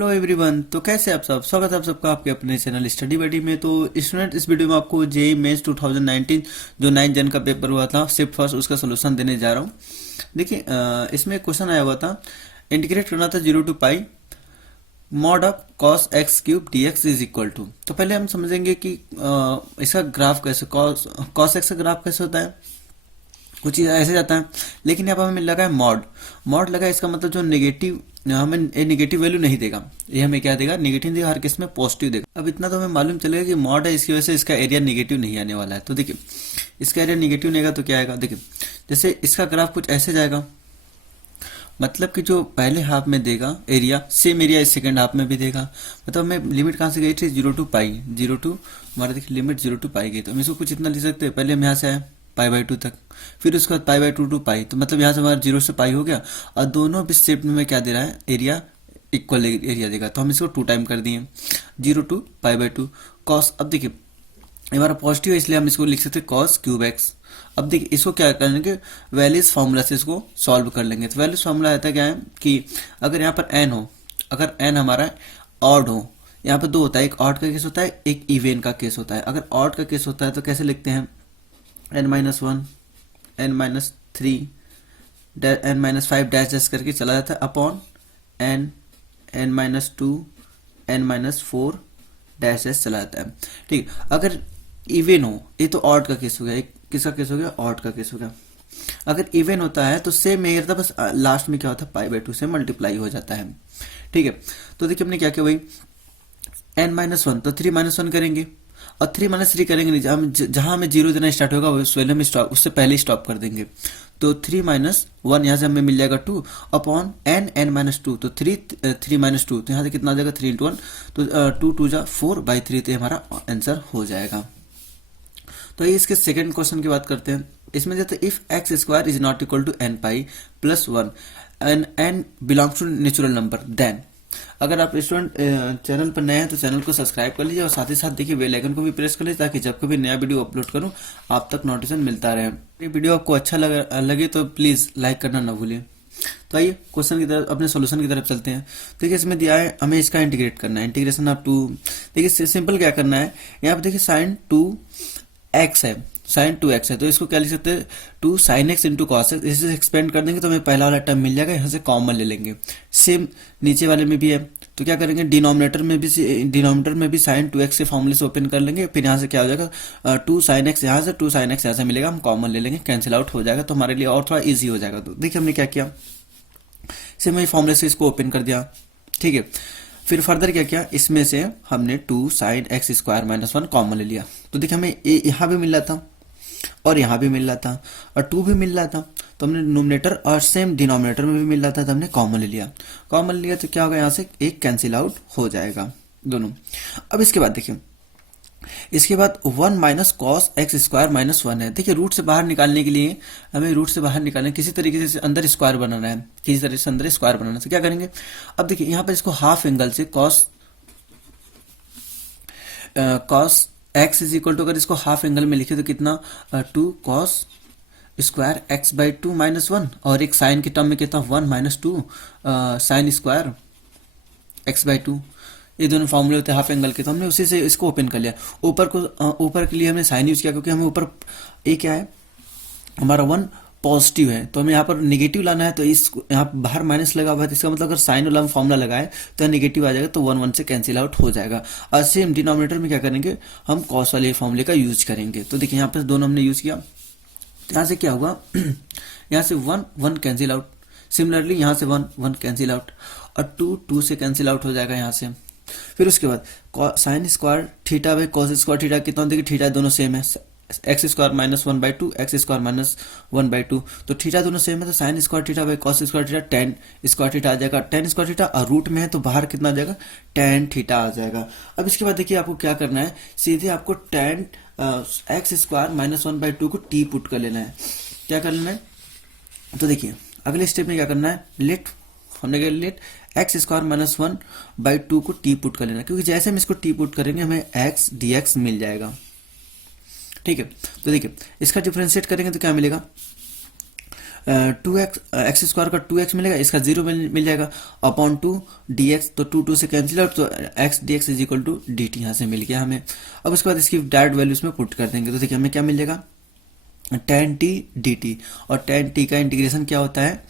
Hello everyone. तो कैसे आप सब, स्वागत है आप सबका आपके अपने चैनल स्टडी बडी में। तो स्टूडेंट, इस वीडियो में आपको जेई मेंस 2019 जो 9 जन का पेपर हुआ था शिफ्ट फर्स्ट, उसका सोल्यूशन देने जा रहा हूँ। देखिए, इसमें क्वेश्चन आया हुआ था, इंटीग्रेट करना था 0 to pi mod of cos x cube d x is equal to. तो पहले हम समझेंगे कि इसका ग्राफ कैसे, कॉस एक्स का ग्राफ कैसे होता है। कुछ चीज़ ऐसे जाता है, लेकिन यहाँ पर हमें लगा है मॉड। मॉड लगा है, इसका मतलब जो नेगेटिव, हमें नेगेटिव वैल्यू नहीं देगा, ये हमें क्या देगा, नेगेटिव देगा, हर केस में पॉजिटिव देगा। अब इतना तो हमें मालूम चलेगा कि मॉड है, इसकी वजह से इसका एरिया नेगेटिव नहीं आने वाला है। तो देखिए, इसका एरिया नेगेटिव नहीं आएगा तो क्या आएगा, देखिए जैसे इसका ग्राफ कुछ ऐसे जाएगा, मतलब कि जो पहले हाफ में देगा एरिया, सेम एरिया इस सेकंड हाफ में भी देगा। मतलब हमें लिमिट कहाँ से गई थी, 0 to पाई, 0 to हमारा देखिए लिमिट 0 to पाई गई। तो हम इसको कुछ इतना लिख सकते हैं, पहले हम यहाँ से आए पाई/2 तक, फिर उसके बाद पाई/2 to पाई। तो मतलब यहाँ से हमारा 0 से पाई हो गया, और दोनों भी शेप में क्या दे रहा है, एरिया इक्वल एरिया देगा। तो हम इसको 2 टाइम कर दिए, 0 to पाई/2 कॉस। अब देखिए हमारा पॉजिटिव है, इसलिए हम इसको लिख सकते हैं कॉस क्यूब एक्स। अब देखिए इसको क्या करेंगे, वैल्यूज फार्मूला से इसको सॉल्व कर लेंगे। तो वैल्यूज फार्मूला आता क्या है कि अगर यहाँ पर एन हो, अगर एन हमारा ऑड हो, यहाँ पर दो होता है, एक ऑड का केस होता है, एक इवन का केस होता है। अगर ऑड का केस होता है तो कैसे लिखते हैं, n-1, n-3, n-5 dash dash करके चला जाता है upon n, n-2, n-4 dash dash चला जाता है। ठीक है, अगर इवन हो, ये तो ऑड का केस हो गया, एक किसका केस हो गया, ऑड का केस हो गया। अगर इवन होता है तो सेम एयर था, बस लास्ट में क्या होता है, पाई/2 से मल्टीप्लाई हो जाता है। ठीक है, तो देखिए हमने क्या किया भाई, n-1 तो 3-1 करेंगे, और 3-3 करेंगे नहीं, जहां हमें 0 देना स्टार्ट होगा उस वैल्यू में स्टॉप, उससे पहले ही स्टॉप कर देंगे। तो 3-1 यहाँ से हमें मिल जाएगा 2 अपॉन n-2। तो 3-2, तो यहाँ से कितना आ जाएगा, 3 × 1, तो 2 × 4/3, तो हमारा आंसर हो जाएगा। तो ये इसके सेकंड क्वेश्चन की बात करते हैं। इसमें जैसे if x square is not equal to n pi plus 1 and n belongs to natural number, then. अगर आप स्टूडेंट चैनल पर नए हैं तो चैनल को सब्सक्राइब कर लीजिए, और साथ ही साथ देखिए बेल आइकन को भी प्रेस कर लीजिए, ताकि जब कभी नया वीडियो अपलोड करूं आप तक नोटिफिकेशन मिलता रहे। ये वीडियो आपको अच्छा लगे तो प्लीज़ लाइक करना ना भूलिए। तो आइए क्वेश्चन की तरफ, अपने सोल्यूशन की तरफ चलते हैं। देखिए इसमें दिया है हमें इसका इंटीग्रेट करना है, इंटीग्रेशन ऑफ 2। देखिए सिंपल क्या करना है, यहाँ पर देखिए sin 2x है, sin 2x है, तो इसको क्या लिख सकते हैं, 2 sin x into cos x. इसे एक्सपेंड कर देंगे तो हमें पहला वाला टर्म मिल जाएगा, यहाँ से कॉमन ले लेंगे। सेम नीचे वाले में भी है, तो क्या करेंगे, डिनोमिनेटर में भी sin 2x के फॉर्मूले से ओपन कर लेंगे। फिर यहाँ से क्या हो जाएगा, 2 sin x यहाँ से, 2 sin x यहाँ से मिलेगा, हम कॉमन ले लेंगे, कैंसिल आउट हो जाएगा, तो हमारे लिए और थोड़ा ईजी हो जाएगा। तो देखिए हमने क्या किया, सेम वही फॉर्मूले से इसको ओपन कर दिया। ठीक है, फिर फर्दर क्या किया, इसमें से हमने 2 sin x square minus 1 common ले लिया। तो देखिए हमें यहाँ भी मिल रहा था और यहाँ भी मिल रहा था और 2 भी मिल रहा था, तो हमने नोमिनेटर और सेम डिनोमिनेटर में भी मिल रहा था, तो हमने कॉमन ले लिया। कॉमन लिया तो क्या होगा, यहाँ से एक कैंसिल आउट हो जाएगा दोनों। अब इसके बाद देखिए, इसके बाद 1 minus cos x square minus 1 है। देखिए रूट से बाहर निकालने के लिए हमें रूट से बाहर निकालने किसी तरीके से अंदर स्क्वायर बनाना है, किसी तरह से अंदर स्क्वायर बनाना है। तो क्या करेंगे, अब देखिए यहाँ पर इसको हाफ एंगल से cos x is equal to, अगर इसको हाफ एंगल में लिखे तो कितना, 2 कॉस स्क्वायर x/2 माइनस 1, और एक साइन के टर्म में कितना, 1 - 2 साइन स्क्वायर x/2। ये दोनों फॉर्मूले होते हैं हाफ एंगल के, तो हमने उसी से इसको ओपन कर लिया। ऊपर के लिए हमने साइन यूज किया, क्योंकि हमें ऊपर ये क्या है, हमारा 1 पॉजिटिव है, तो हमें यहाँ पर नेगेटिव लाना है। तो इस यहाँ बाहर माइनस लगा हुआ है, तो इसका मतलब अगर साइन वाला फॉर्मूला लगाए तो नेगेटिव आ जाएगा, तो 1 से कैंसिल आउट हो जाएगा। और सेम डिनोमिनेटर में क्या करेंगे, हम कॉस वाले फॉर्मूले का यूज करेंगे। तो देखिए यहाँ पर दोनों हमने यूज किया, यहाँ से क्या होगा, यहाँ से 1 कैंसिल आउट, सिमिलरली यहाँ से 1 कैंसिल आउट, और 2 से कैंसिल आउट हो जाएगा यहाँ से। फिर उसके बाद sine square theta by cos square theta कितना, देखिए थीटा दोनों सेम है, x square minus 1/2 x square minus 1/2, तो थीटा दोनों सेम है, तो sine square theta by cos square theta tan square theta आ जाएगा। tan स्क्वायर थीटा और रूट में है तो बाहर कितना आ जाएगा, tan थीटा आ जाएगा। अब इसके बाद देखिए आपको क्या करना है, सीधे आपको tan एक्स स्क्वायर माइनस 1/2 को t पुट कर लेना है। क्या कर लेना है, तो देखिए अगले स्टेप में क्या करना है, लेट एक्स स्क्वायर माइनस 1/2 को t पुट कर लेना, क्योंकि जैसे हम इसको t पुट करेंगे हमें x dx मिल जाएगा। ठीक है, तो देखिए इसका डिफरेंशिएट करेंगे तो क्या मिलेगा, टू एक्स एक्स स्क्वायर का 2x मिलेगा, इसका 0 मिल जाएगा अपॉन 2 dx, तो 2 से कैंसिल आउट, तो x dx is equal to dt यहाँ से मिल गया हमें। अब उसके बाद इसकी डायरेक्ट वैल्यू इसमें पुट कर देंगे, तो देखिए हमें क्या मिल जाएगा tan t dt, और tan t का इंटीग्रेशन क्या होता है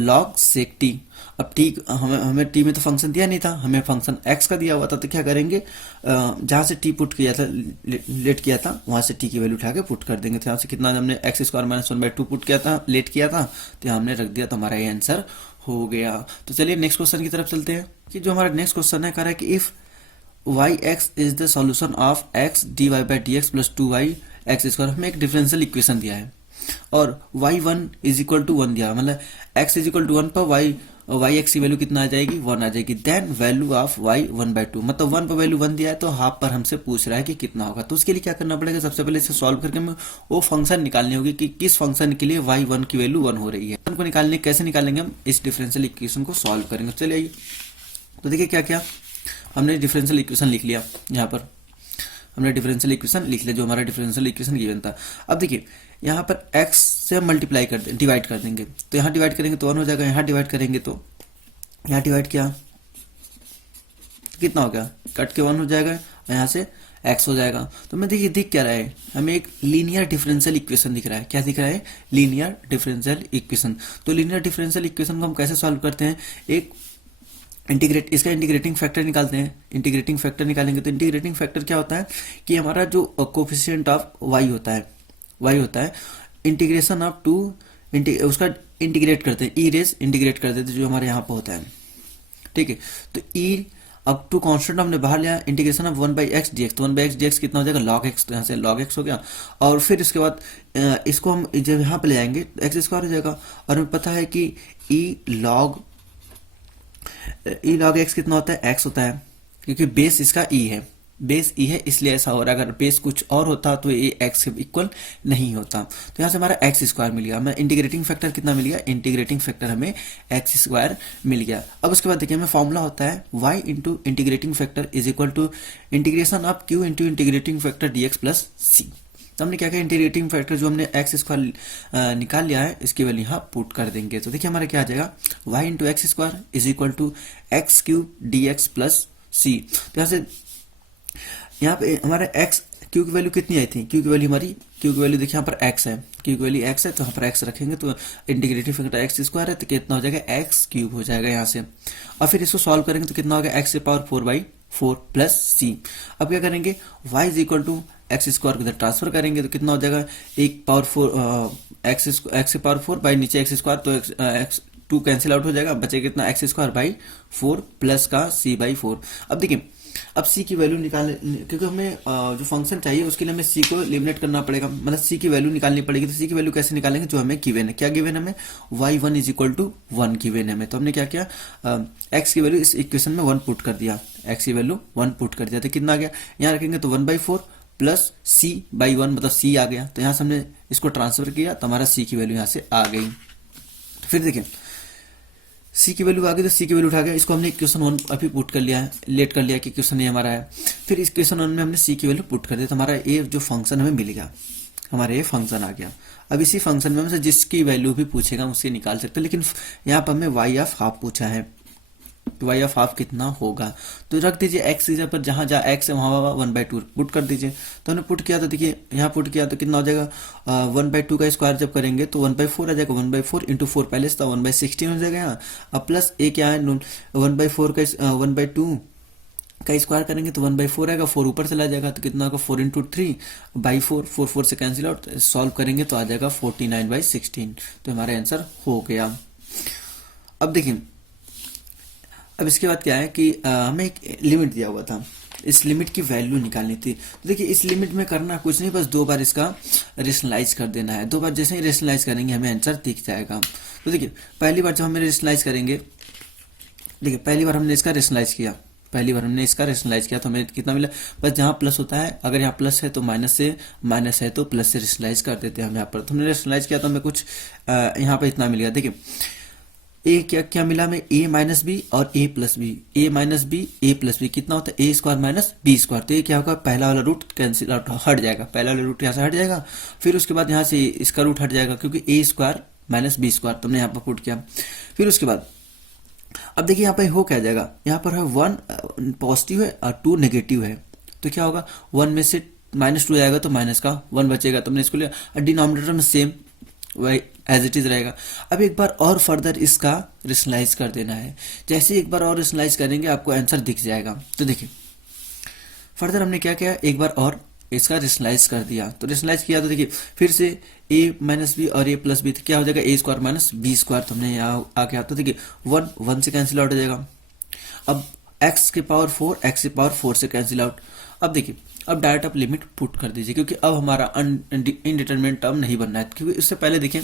log sec t। अब t हमें t में तो फंक्शन दिया नहीं था, हमें फंक्शन x का दिया हुआ था, तो क्या करेंगे जहाँ से t पुट किया था, लेट किया था, वहाँ से t की वैल्यू उठा के पुट कर देंगे। तो यहाँ से कितना हमने एक्स स्क्वायर माइनस 1/2 पुट किया था, लेट किया था, तो यहाँ हमने रख दिया, तो हमारा ये आंसर हो गया। तो चलिए नेक्स्ट क्वेश्चन की तरफ चलते हैं, कि जो हमारा नेक्स्ट क्वेश्चन है कह रहा है कि if yx is the solution of x dy/dx plus 2y x square, हमें एक डिफरेंशियल इक्वेशन दिया है और y1 इज इक्वल टू 1 दिया, मतलब x इज इक्वल टू 1 पर y x की वैल्यू कितना आ जाएगी, 1 आ जाएगी। देन वैल्यू ऑफ y 1/2, मतलब 1 पर वैल्यू 1 दिया है, तो हाफ पर हमसे पूछ रहा है कि कितना होगा। तो उसके लिए क्या करना पड़ेगा, सबसे पहले इसे सॉल्व करके हमें वो फंक्शन निकालनी होगी कि किस फंक्शन के लिए y1 की वैल्यू 1 हो रही है। उनको निकालने कैसे निकालेंगे, हम इस डिफरेंशियल इक्वेशन को सॉल्व करेंगे। चलिए तो देखिए क्या क्या हमने डिफरेंशियल इक्वेशन लिख लिया, यहाँ पर हमने डिफरेंशियल इक्वेशन लिख लिया, जो हमारा डिफरेंशियल इक्वेशन गिवन था। अब देखिए यहाँ पर x से हम मल्टीप्लाई कर दें, डिवाइड कर देंगे, तो यहाँ डिवाइड करेंगे तो 1 हो जाएगा, यहाँ डिवाइड करेंगे तो यहाँ डिवाइड किया तो कितना हो गया, कट के 1 हो जाएगा, और यहाँ से x हो जाएगा। तो मैं देखिए दिख क्या रहा है, हमें एक लीनियर डिफरेंशियल इक्वेशन दिख रहा है। क्या दिख रहा है, लीनियर डिफरेंशियल इक्वेशन। तो लीनियर डिफरेंशियल इक्वेशन को हम कैसे सॉल्व करते हैं, एक इसका इंटीग्रेटिंग फैक्टर निकालते हैं। इंटीग्रेटिंग फैक्टर निकालेंगे तो इंटीग्रेटिंग फैक्टर क्या होता है कि हमारा जो कोफिशिएंट ऑफ y होता है इंटीग्रेशन ऑफ टू उसका इंटीग्रेट करते हैं, ई रेस इंटीग्रेट कर देते हैं, जो हमारे यहाँ पर होता है, ठीक है। तो ई अब टू कांस्टेंट हमने बाहर लिया, इंटीग्रेशन ऑफ 1/x dx, तो 1/x dx कितना हो जाएगा, log x, तो यहाँ से log x हो गया। और फिर इसके बाद इसको हम जब यहाँ पे ले आएंगे तो एक्स स्क्वायर हो जाएगा, और हमें पता है कि ई log x कितना होता है, x होता है, क्योंकि बेस इसका e है, बेस ई है, इसलिए ऐसा हो रहा है। अगर बेस कुछ और होता तो ये एक्स के इक्वल नहीं होता। तो यहाँ से हमारा एक्स स्क्वायर मिल गया, हमें इंटीग्रेटिंग फैक्टर कितना मिल गया, इंटीग्रेटिंग फैक्टर हमें एक्स स्क्वायर मिल गया। अब उसके बाद देखिए हमें फॉर्मूला होता है y into integrating factor is equal to integration of q into integrating factor dx plus c। तो हमने क्या किया, इंटीग्रेटिंग फैक्टर जो हमने एक्स स्क्वायर निकाल लिया है, इसकी वैल्यू यहाँ पुट कर देंगे। तो देखिए हमारा क्या आ जाएगा, y into x square is equal to x cube d x plus c. तो यहाँ पे हमारा x q की वैल्यू कितनी आई थी, q की वैल्यू हमारी q की वैल्यू देखिए यहाँ पर x है, q की वैल्यू x है, तो यहाँ पर x रखेंगे तो इंटीग्रेटिव फैक्टर एक्स स्क्वायर है, तो कितना हो जाएगा, एक्स क्यूब हो जाएगा यहाँ से। और फिर इसको सॉल्व करेंगे तो कितना होगा, x की पावर 4/4 प्लस c। अब क्या करेंगे, y is equal to x square को इधर ट्रांसफर करेंगे तो कितना हो जाएगा, एक पावर 4 एक्स की पावर 4 बाई नीचे एक्स स्क्वायर, तो एक्स 2 कैंसिल आउट हो जाएगा, बचेगा कितना, एक्स स्क्वायर बाई 4 प्लस का c/4। अब देखिए अब c की वैल्यू निकाल, क्योंकि हमें जो फंक्शन चाहिए उसके लिए हमें c को एलिमिनेट करना पड़ेगा, मतलब c की वैल्यू निकालनी पड़ेगी। तो c की वैल्यू कैसे निकालेंगे, जो हमें गिवन है, क्या गिवन है हमें, y1 is equal to 1 given है हमें। तो हमने क्या किया, x की वैल्यू इस इक्वेशन में 1 पुट कर दिया, x की वैल्यू 1 पुट कर दिया, तो कितना आ गया, यहाँ रखेंगे तो 1/4 प्लस c/1, मतलब c आ गया। तो यहाँ से हमने इसको ट्रांसफर किया तो हमारा c की वैल्यू यहाँ से आ गई। फिर देखिए c की वैल्यू आ गई, तो c की वैल्यू उठा गया, इसको हमने क्वेश्चन 1 अभी पुट कर लिया है, लेट कर लिया कि क्वेश्चन ये हमारा है। फिर इस क्वेश्चन 1 में हमने c की वैल्यू पुट कर दी, तो हमारा ये जो फंक्शन हमें मिल गया, हमारा ये फंक्शन आ गया। अब इसी फंक्शन में हमसे जिसकी वैल्यू भी पूछेगा उससे निकाल सकते हैं, लेकिन यहाँ पर हमें y ऑफ हाफ पूछा है, y ऑफ हाफ कितना होगा, तो रख दीजिए x की जगह पर, जहाँ जहाँ x है वहाँ 1/2 पुट कर दीजिए। तो हमने पुट किया, तो देखिए यहाँ पुट किया तो कितना हो जाएगा, 1/2 का स्क्वायर जब करेंगे तो 1/4 आ जाएगा, 1/4 इंटू 4 पहले से था 1/16 हो जाएगा यहाँ। अब प्लस a क्या है, 1/4 का 1/2 का स्क्वायर करेंगे तो 1/4 आएगा, 4 ऊपर चला जाएगा, तो कितना होगा, 4 इंटू 3/4, 4 से कैंसिल आउट, सॉल्व करेंगे तो आ जाएगा 49/16। तो हमारा आंसर हो गया। अब देखिए अब इसके बाद क्या है कि हमें एक लिमिट दिया हुआ था, इस लिमिट की वैल्यू निकालनी थी। तो देखिए इस लिमिट में करना कुछ नहीं, बस 2 बार इसका रेशनलाइज कर देना है। 2 बार जैसे ही रेशनलाइज करेंगे हमें आंसर दिख जाएगा। तो देखिए पहली बार जब हमें रेशनलाइज करेंगे, देखिए पहली बार हमने इसका रेशनलाइज किया, तो हमें कितना मिला, बस जहाँ प्लस होता है, अगर यहाँ प्लस है तो माइनस से, माइनस है तो प्लस से रेशनलाइज कर देते हैं हम यहाँ पर। तो हमने रेशनलाइज किया तो हमें कुछ यहाँ पर इतना मिल गया। देखिए ए क्या मिला हमें, a माइनस बी और a plus b, a minus b a plus b कितना होता है, a square minus b square. तो ये क्या होगा, पहला वाला रूट कैंसिल आउट हट जाएगा, पहला वाला रूट यहाँ से हट जाएगा, फिर उसके बाद यहाँ से इसका रूट हट जाएगा, क्योंकि a square minus b square तुमने यहाँ पर पुट किया। फिर उसके बाद अब देखिए यहाँ पे हो क्या जाएगा, यहाँ पर है 1 पॉजिटिव है और 2 नेगेटिव है, तो क्या होगा 1 में से -2 जाएगा तो माइनस का 1 बचेगा, तुमने इसको लिया और डिनोमिनेटर में सेम वही एज इट इज रहेगा। अब एक बार और फर्दर इसका रेशनलाइज कर देना है, जैसे एक बार और रेशनलाइज करेंगे आपको आंसर दिख जाएगा। तो देखिए फर्दर हमने क्या किया, एक बार और इसका रेशनलाइज कर दिया, तो रेशनलाइज किया तो देखिए फिर से a माइनस बी और a प्लस बी, तो क्या हो जाएगा a square minus b square, तुमने यहाँ आके आता, तो देखिए 1 से कैंसिल आउट हो जाएगा। अब x के पावर 4 x के पावर 4 से कैंसिल आउट। अब देखिए अब डायरेक्ट आप लिमिट पुट कर दीजिए, क्योंकि अब हमारा इनडिटरमिनेट टर्म नहीं बनना है, क्योंकि इससे पहले देखिए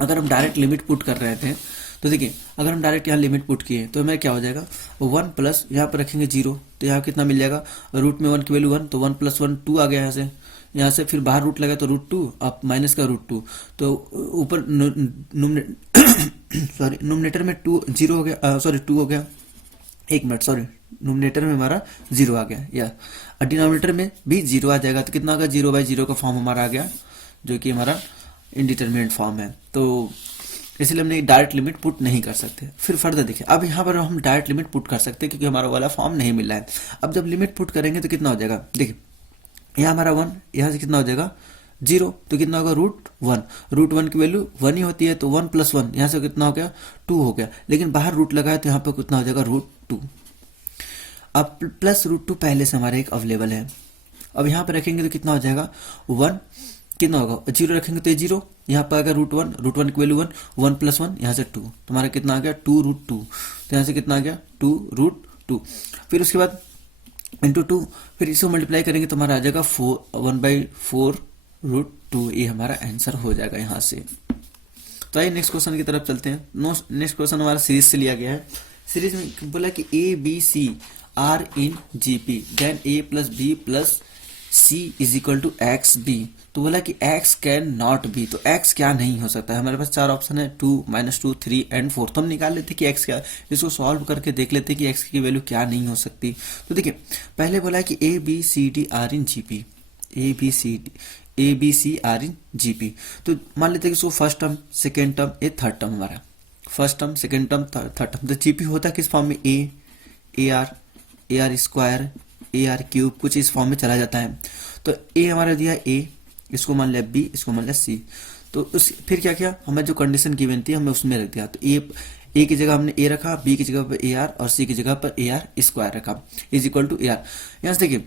अगर हम डायरेक्ट लिमिट पुट कर रहे थे तो देखिए अगर हम डायरेक्ट यहाँ लिमिट पुट किए तो हमें क्या हो जाएगा 1 प्लस यहाँ पर रखेंगे 0, तो यहाँ कितना मिल जाएगा, रूट में 1 की वैल्यू 1, तो 1 + 1 2 आ गया यहाँ से फिर बाहर रूट लगा तो √2, अब माइनस का √2, तो ऊपर सॉरी नोमिनेटर में 0 हो गया, सॉरी 2 हो गया, एक मिनट सॉरी नोमिनेटर में हमारा 0 आ गया या डिनोमिनेटर में भी 0 आ जाएगा, तो कितना होगा 0/0 का फॉर्म हमारा आ गया, जो कि हमारा इनडिटरमिनेट फॉर्म है, तो इसलिए हमने डायरेक्ट लिमिट पुट नहीं कर सकते। फिर फर्दर देखिए अब यहाँ पर हम डायरेक्ट लिमिट पुट कर सकते हैं, क्योंकि हमारा वाला फॉर्म नहीं मिल रहा है। अब जब लिमिट पुट करेंगे तो कितना हो जाएगा, देखिए यहाँ हमारा 1, यहाँ से कितना हो जाएगा 0, तो कितना होगा √1 की वैल्यू 1 ही होती है, तो 1 + 1 यहाँ से कितना हो गया 2 हो गया, लेकिन बाहर रूट लगाया तो यहाँ पर कितना हो जाएगा √2। अब प्लस √2 पहले से हमारे एक अवेलेबल है, अब यहाँ पर रखेंगे तो कितना हो जाएगा 1, कितना होगा 0 रखेंगे तो 0, यहाँ पर आएगा √1 की वैल्यू 1 + 1 यहाँ से 2, तुम्हारा कितना आ गया 2√2, तो यहाँ से कितना आ गया 2√2, फिर उसके बाद इंटू 2, फिर इसको मल्टीप्लाई करेंगे तो हमारा आ जाएगा 1/4√2, ये हमारा आंसर हो जाएगा यहाँ से। तो आइए नेक्स्ट क्वेश्चन की तरफ चलते हैं। नेक्स्ट क्वेश्चन हमारा सीरीज से लिया गया है। सीरीज में बोला कि ABC are in GP, then A + B + C = XB, तो बोला कि X कैन नॉट बी, तो X क्या नहीं हो सकता है। हमारे पास 4 ऑप्शन है 2, -2, 3 एंड 4, तो हम निकाल लेते कि X क्या, इसको सॉल्व करके देख लेते कि X की वैल्यू क्या नहीं हो सकती। तो देखिए पहले बोला कि ABCD are in GP, ABC are in GP, तो मान लेते हैं कि इसको फर्स्ट टर्म सेकेंड टर्म ये थर्ड टर्म, हमारा first term second term third term, तो जीपी होता है किस फॉर्म में AR स्क्वायर AR³ कुछ इस फॉर्म में चला जाता है। तो A हमारा दिया A, इसको मान लिया B, इसको मान लिया C, तो उस फिर क्या किया, हमें जो कंडीशन गिवन थी हमें उसमें रख दिया, तो A की जगह हमने A रखा, B की जगह पर AR और C की जगह पर AR² रखा, = AR। यहाँ से देखिए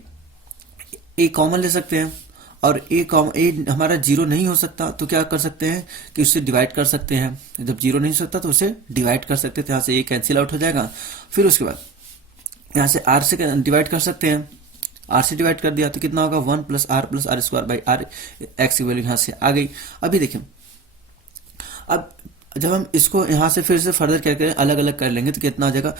A कॉमन ले सकते हैं और A हमारा 0 नहीं हो सकता, तो क्या कर सकते हैं कि उससे डिवाइड कर सकते हैं, जब 0 नहीं हो सकता तो उसे डिवाइड कर सकते हैं, तो यहाँ से A कैंसिल आउट हो जाएगा। फिर उसके बाद यहाँ से R से डिवाइड कर सकते हैं, R से डिवाइड कर दिया तो कितना होगा 1 + R + R²/R, X की वैल्यू यहाँ से आ गई। अभी देखिए अब जब हम इसको यहाँ से फिर से फर्दर क्या करें, अलग अलग कर लेंगे तो कितना हो जाएगा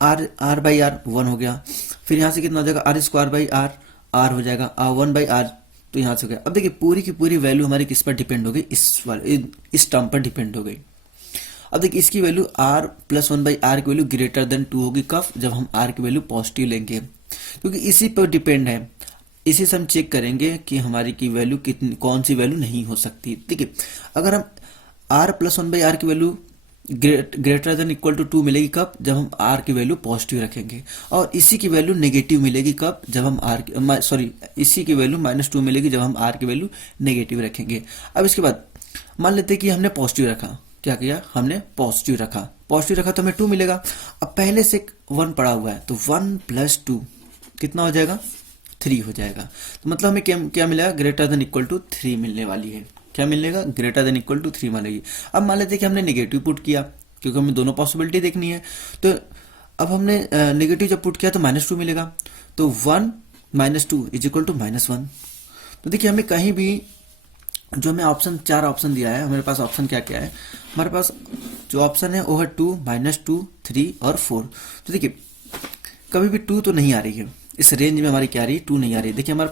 R/R 1 हो गया, फिर यहाँ से कितना हो जाएगा R² R हो जाएगा, 1/R, तो यहाँ से हो गया। अब देखिए पूरी की पूरी वैल्यू हमारी किस पर डिपेंड हो गई, इस टर्म पर डिपेंड हो गई। अब देखिए इसकी वैल्यू R + 1/R की वैल्यू >2 होगी, कब, जब हम R की वैल्यू पॉजिटिव लेंगे, क्योंकि इसी पर डिपेंड है, इसी से हम चेक करेंगे कि हमारी की वैल्यू कितनी, कौन सी वैल्यू नहीं हो सकती। देखिए अगर हम R + 1/R की वैल्यू >2 मिलेगी कब, जब हम R की वैल्यू पॉजिटिव रखेंगे, और इसी की वैल्यू नेगेटिव मिलेगी कब, जब हम इसी की वैल्यू -2 मिलेगी जब हम R की वैल्यू नेगेटिव रखेंगे। अब इसके बाद मान लेते हैं कि हमने पॉजिटिव रखा, क्या किया हमने पॉजिटिव रखा तो हमें 2 मिलेगा। अब पहले से 1 पड़ा हुआ है तो 1 + 2 कितना हो जाएगा 3 हो जाएगा, तो मतलब हमें क्या मिलेगा >3 मिलने वाली है, क्या मिलेगा >3 मिलेगी। अब मान लेते हैं कि हमने नेगेटिव पुट किया, क्योंकि हमें दोनों पॉसिबिलिटी देखनी है, तो अब हमने नेगेटिव जब पुट किया तो -2 मिलेगा, तो 1 - 2 = -1। तो देखिए हमें कहीं भी जो हमें ऑप्शन 4 ऑप्शन दिया है, हमारे पास ऑप्शन क्या क्या है, हमारे पास जो ऑप्शन है वो है 2, -2, 3 और 4। तो देखिए कभी भी 2 तो नहीं आ रही है, इस रेंज में हमारी क्या आ रही है 2 नहीं आ रही है। देखिए हमारे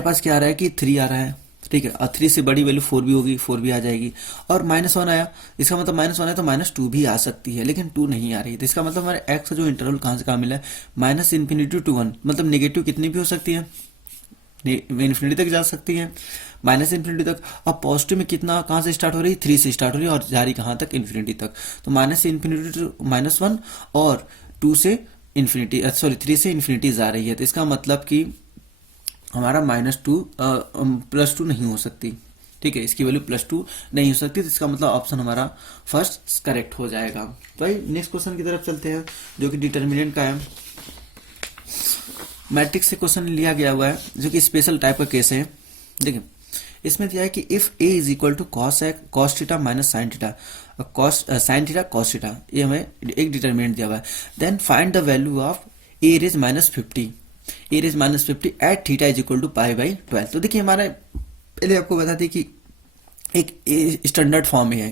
पास क्या आ रहा है कि 3 आ रहा है, ठीक है, और 3 से बड़ी वैल्यू 4 भी होगी, 4 भी आ जाएगी, और -1 आया, इसका मतलब -1 है तो -2 भी आ सकती है, लेकिन 2 नहीं आ रही है। तो इसका मतलब हमारे x का जो इंटरवल कहाँ से कहाँ मिला है, -∞ to 1, मतलब नेगेटिव कितनी भी हो सकती है, इन्फिनिटी तक जा सकती है, माइनस इन्फिनिटी तक। अब पॉजिटिव में कितना, कहाँ से स्टार्ट हो रही है, 3 से स्टार्ट हो रही है और जा रही कहाँ तक, इन्फिनिटी तक। तो माइनस इन्फिनिटी टू -1 और 2 से इन्फिनिटी, सॉरी 3 से इन्फिनिटी जा रही है। तो इसका मतलब कि हमारा -2 +2 नहीं हो सकती, ठीक है, इसकी वैल्यू +2 नहीं हो सकती। तो इसका मतलब ऑप्शन हमारा फर्स्ट करेक्ट हो जाएगा। तो भाई नेक्स्ट क्वेश्चन की तरफ चलते हैं, जो कि डिटर्मिनेंट का है। मैट्रिक्स से क्वेश्चन लिया गया हुआ है, जो कि स्पेशल टाइप का केस है। देखिए इसमें दिया है कि if a is equal to cos theta minus sine theta, sine theta cos theta, ये हमें एक डिटर्मिनेंट दिया हुआ है। Then find the value of a raise -50 at theta is equal to π/12। तो देखिए हमारा पहले आपको बता दें कि एक स्टैंडर्ड फॉर्म है,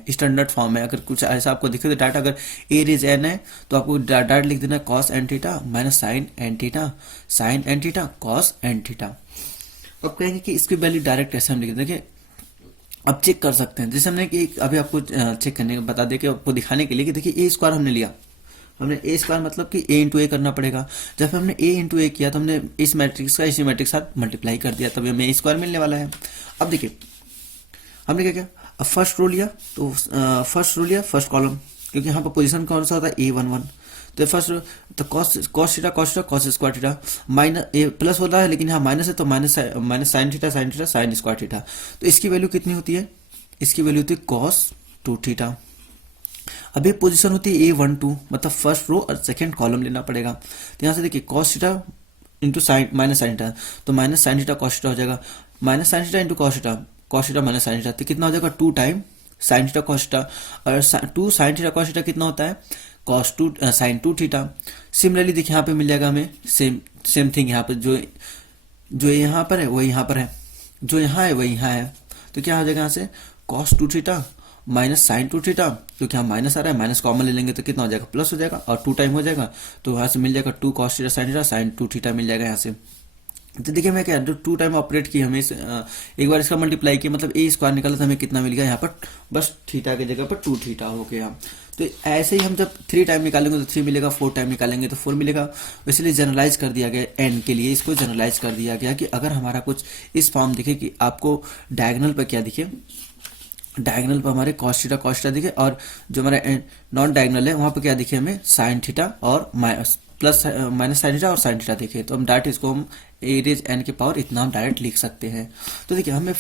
अगर कुछ ऐसा आपको दिखे तो डाटा, अगर a रेज n है तो आपको डाटा लिख देना cos n theta minus sine n theta cos n theta. अब कहेंगे कि इसकी वैल्यू डायरेक्ट ऐसे हम लिख दें। देखिए अब चेक कर सकते हैं, जैसे हमने कि अभी आपको चेक करने बता दें कि आपको दिखाने के लिए कि देखिए ए स्क्वायर हमने लिया, हमने ए स्क्वायर मतलब कि ए इंटू ए करना पड़ेगा। जब हमने ए इंटू ए किया तो हमने इस मैट्रिक्स का इसी मैट्रिक्स के साथ मल्टीप्लाई कर दिया, तभी हमें ए स्क्वायर मिलने वाला है। अब देखिए हमने क्या किया, अब फर्स्ट रो लिया, तो फर्स्ट कॉलम, क्योंकि यहाँ पर पोजीशन कौन सा होता है, A11। तो फर्स्ट तो cos theta cos square theta, minus A plus होता है लेकिन यहाँ माइनस है, तो minus sine theta sine square theta. तो इसकी वैल्यू कितनी होती है, इसकी वैल्यू होती है cos 2 थीटा। अब ये पोजीशन होती है A12, मतलब फर्स्ट रो और सेकंड कॉलम लेना पड़ेगा। तो यहाँ से देखिए cos theta into sine minus sine theta, तो minus sine theta cos theta हो जाएगा, minus sine theta into cos theta minus sine theta, तो कितना हो जाएगा 2 time sine theta cos theta, और 2 साइन थीटा cos थीटा कितना होता है, cos 2 साइन 2 थीटा। सिमिलरली देखिए यहाँ पे मिल जाएगा हमें सेम थिंग, यहाँ पर जो यहाँ पर है वही यहाँ पर है, जो यहाँ है वही यहाँ है। तो क्या हो जाएगा यहाँ से cos 2 theta minus sine 2 theta, क्योंकि यहाँ माइनस आ रहा है, माइनस कॉमन ले लेंगे तो कितना हो जाएगा, प्लस हो जाएगा, और 2 टाइम हो जाएगा, तो यहाँ से मिल जाएगा 2 cos थीटा साइन 2 थीटा मिल जाएगा यहाँ से। तो देखिए मैं क्या 2 टाइम ऑपरेट किया, हमें एक बार इसका मल्टीप्लाई किया, मतलब ए स्क्वायर निकला तो हमें कितना मिल गया, यहाँ पर बस थीटा की जगह पर 2 थीटा हो गया। तो ऐसे ही हम जब 3 टाइम निकालेंगे तो 3 मिलेगा, 4 टाइम निकालेंगे तो 4 मिलेगा। इसलिए जनरलाइज कर दिया गया एन के लिए, इसको जनरलाइज कर दिया गया कि अगर हमारा कुछ इस फॉर्म दिखे कि आपको डायगोनल पर क्या दिखे, डायगोनल पर हमारे cos थीटा दिखे, और जो हमारा नॉन डायगोनल है वहां पर क्या दिखे हमें साइन थीटा और प्लस माइनस साइन थीटा और साइन थीटा दिखे, तो हम डायरेक्ट इसको हम ए रेज एन के पावर इतना हम डायरेक्ट लिख सकते हैं। तो देखिए हमें ए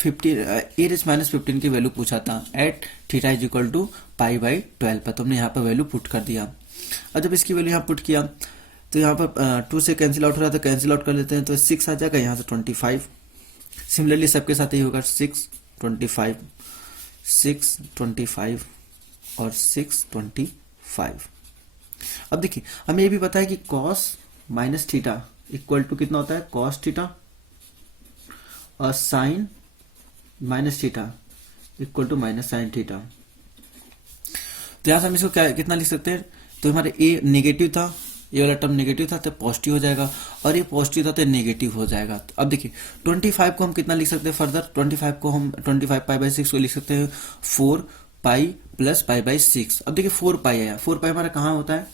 रेज -15 की वैल्यू पूछा था at theta is equal to π/12 पर, तो हमने यहाँ पर वैल्यू पुट कर दिया। और जब इसकी वैल्यू यहाँ पुट किया तो यहाँ पर 2 से कैंसिल आउट हो रहा है, तो कैंसिल आउट कर लेते हैं, तो 6 आ जाएगा, यहाँ से 25। सिमिलरली सबके साथ यही होगा, 6 25 और 625। अब देखिए हमें ये भी पता है कि cos minus theta equal to कितना होता है, cos थीटा, और sine minus theta equal to minus sine theta. तो यहाँ से हम इसको क्या कितना लिख सकते हैं, तो हमारे ए नेगेटिव था, ये वाला टर्म नेगेटिव था तो पॉजिटिव हो जाएगा, और ये पॉजिटिव था तो नेगेटिव हो जाएगा। तो अब देखिए 25 को हम कितना लिख सकते हैं, फर्दर 25 को हम 25 π/6 को लिख सकते हैं 4 पाई प्लस π/6। अब देखिए 4 पाई आया, 4 पाई हमारा कहाँ होता है,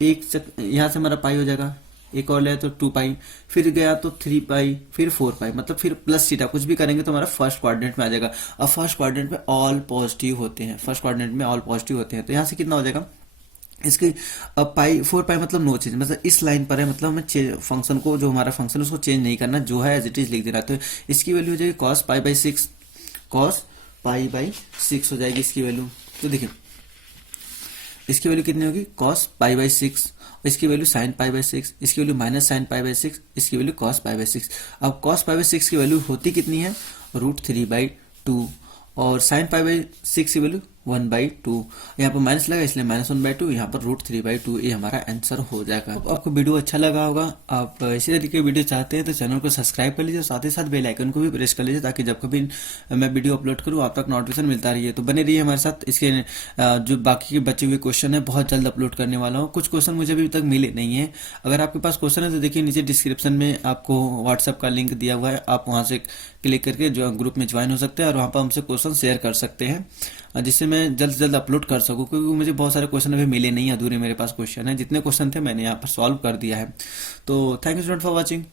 यहाँ से हमारा पाई हो जाएगा, एक और ले तो 2 पाई, फिर गया तो 3 पाई, फिर 4 पाई, मतलब फिर प्लस थीटा कुछ भी करेंगे तो हमारा फर्स्ट क्वाड्रेंट में आ जाएगा। अब फर्स्ट क्वाड्रेंट में ऑल पॉजिटिव होते हैं, तो यहाँ से कितना हो जाएगा इसकी, अब 4 पाई मतलब नो चेंज, मतलब इस लाइन पर है, मतलब हमें फंक्शन को, जो हमारा फंक्शन उसको चेंज नहीं करना, जो है एज इट इज लिख देना। तो इसकी वैल्यू हो जाएगी cos π/6 हो जाएगी इसकी वैल्यू। तो देखिए इसकी वैल्यू कितनी होगी, cos π/6, इसकी वैल्यू sin π/6, इसकी वैल्यू माइनस sin π/6, इसकी वैल्यू cos π/6। अब cos π/6 की वैल्यू होती कितनी है, √3/2, और sin π/6 की वैल्यू 1/2। यहाँ पर माइनस लगा इसलिए -1/2, यहाँ पर √3/2, ये हमारा आंसर हो जाएगा। तो आपको वीडियो अच्छा लगा होगा, आप इसी तरीके की वीडियो चाहते हैं तो चैनल को सब्सक्राइब कर लीजिए, साथ ही साथ बेल आइकन को भी प्रेस कर लीजिए, ताकि जब कभी मैं वीडियो अपलोड करूँ आप तक नोटिफिकेशन मिलता रही है। तो बने रहिए हमारे साथ। इसके जो बाकी के बचे हुए क्वेश्चन है बहुत जल्द अपलोड करने वाला हूँ। कुछ क्वेश्चन मुझे अभी तक मिले नहीं है, अगर आपके पास क्वेश्चन है तो देखिए नीचे डिस्क्रिप्शन में आपको व्हाट्सएप का लिंक दिया हुआ है, आप वहाँ से क्लिक करके जो ग्रुप में ज्वाइन हो सकते हैं और वहाँ पर हमसे क्वेश्चन शेयर कर सकते हैं, जिससे मैं जल्द से जल्द अपलोड कर सकूं, क्योंकि मुझे बहुत सारे क्वेश्चन अभी मिले नहीं, अधूरे मेरे पास क्वेश्चन है। जितने क्वेश्चन थे मैंने यहाँ पर सॉल्व कर दिया है। तो thank you student for watching.